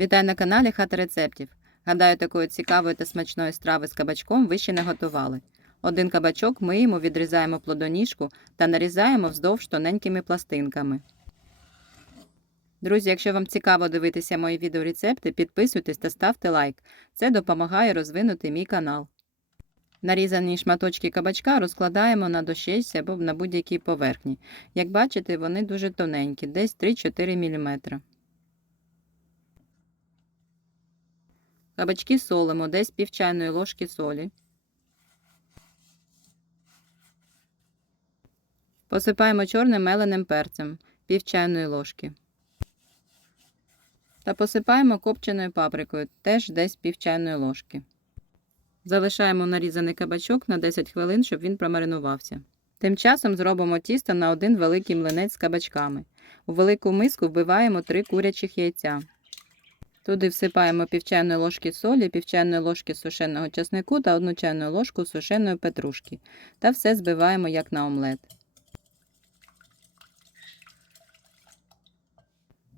Вітаю на каналі Хата рецептів. Гадаю, такої цікавої та смачної страви з кабачком ви ще не готували. Один кабачок миємо, відрізаємо плодоніжку та нарізаємо вздовж тоненькими пластинками. Друзі, якщо вам цікаво дивитися мої відеорецепти, підписуйтесь та ставте лайк. Це допомагає розвинути мій канал. Нарізані шматочки кабачка розкладаємо на дощечці або на будь-якій поверхні. Як бачите, вони дуже тоненькі, десь 3-4 мм. Кабачки солимо, десь пів чайної ложки солі. Посипаємо чорним меленим перцем, пів чайної ложки. Та посипаємо копченою паприкою, теж десь пів чайної ложки. Залишаємо нарізаний кабачок на 10 хвилин, щоб він промаринувався. Тим часом зробимо тісто на один великий млинець з кабачками. У велику миску вбиваємо 3 курячих яйця. Туди всипаємо пів чайної ложки солі, пів чайної ложки сушеного чеснику та одну чайну ложку сушеної петрушки. Та все збиваємо як на омлет.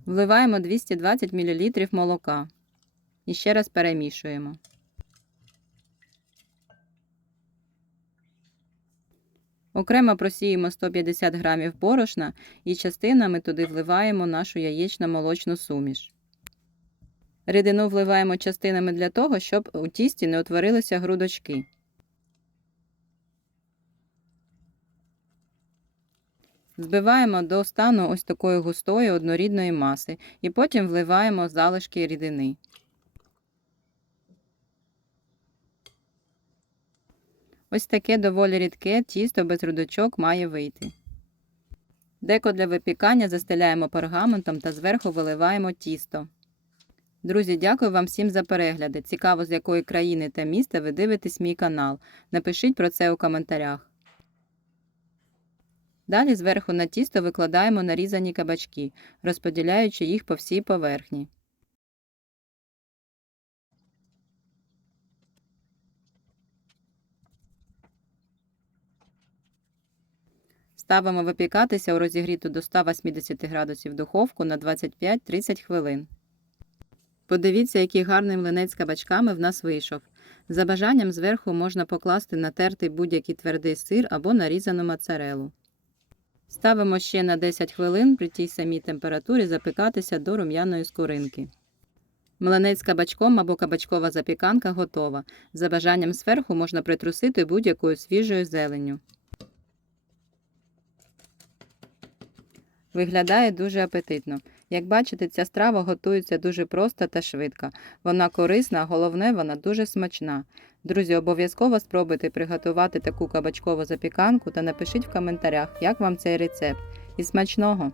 Вливаємо 220 мл молока. І ще раз перемішуємо. Окремо просіємо 150 г борошна і частинами туди вливаємо нашу яєчно-молочну суміш. Рідину вливаємо частинами для того, щоб у тісті не утворилися грудочки. Збиваємо до стану ось такої густої однорідної маси і потім вливаємо залишки рідини. Ось таке доволі рідке тісто без грудочок має вийти. Деко для випікання застеляємо пергаментом та зверху виливаємо тісто. Друзі, дякую вам всім за перегляди. Цікаво, з якої країни та міста ви дивитесь мій канал. Напишіть про це у коментарях. Далі зверху на тісто викладаємо нарізані кабачки, розподіляючи їх по всій поверхні. Ставимо випікатися у розігріту до 180 градусів духовку на 25-30 хвилин. Подивіться, який гарний млинець з кабачками в нас вийшов. За бажанням зверху можна покласти натертий будь-який твердий сир або нарізану моцарелу. Ставимо ще на 10 хвилин при тій самій температурі запікатися до рум'яної скоринки. Млинець з кабачком або кабачкова запіканка готова. За бажанням зверху можна притрусити будь-якою свіжою зеленню. Виглядає дуже апетитно. Як бачите, ця страва готується дуже просто та швидко. Вона корисна, головне, вона дуже смачна. Друзі, обов'язково спробуйте приготувати таку кабачкову запіканку та напишіть в коментарях, як вам цей рецепт. І смачного!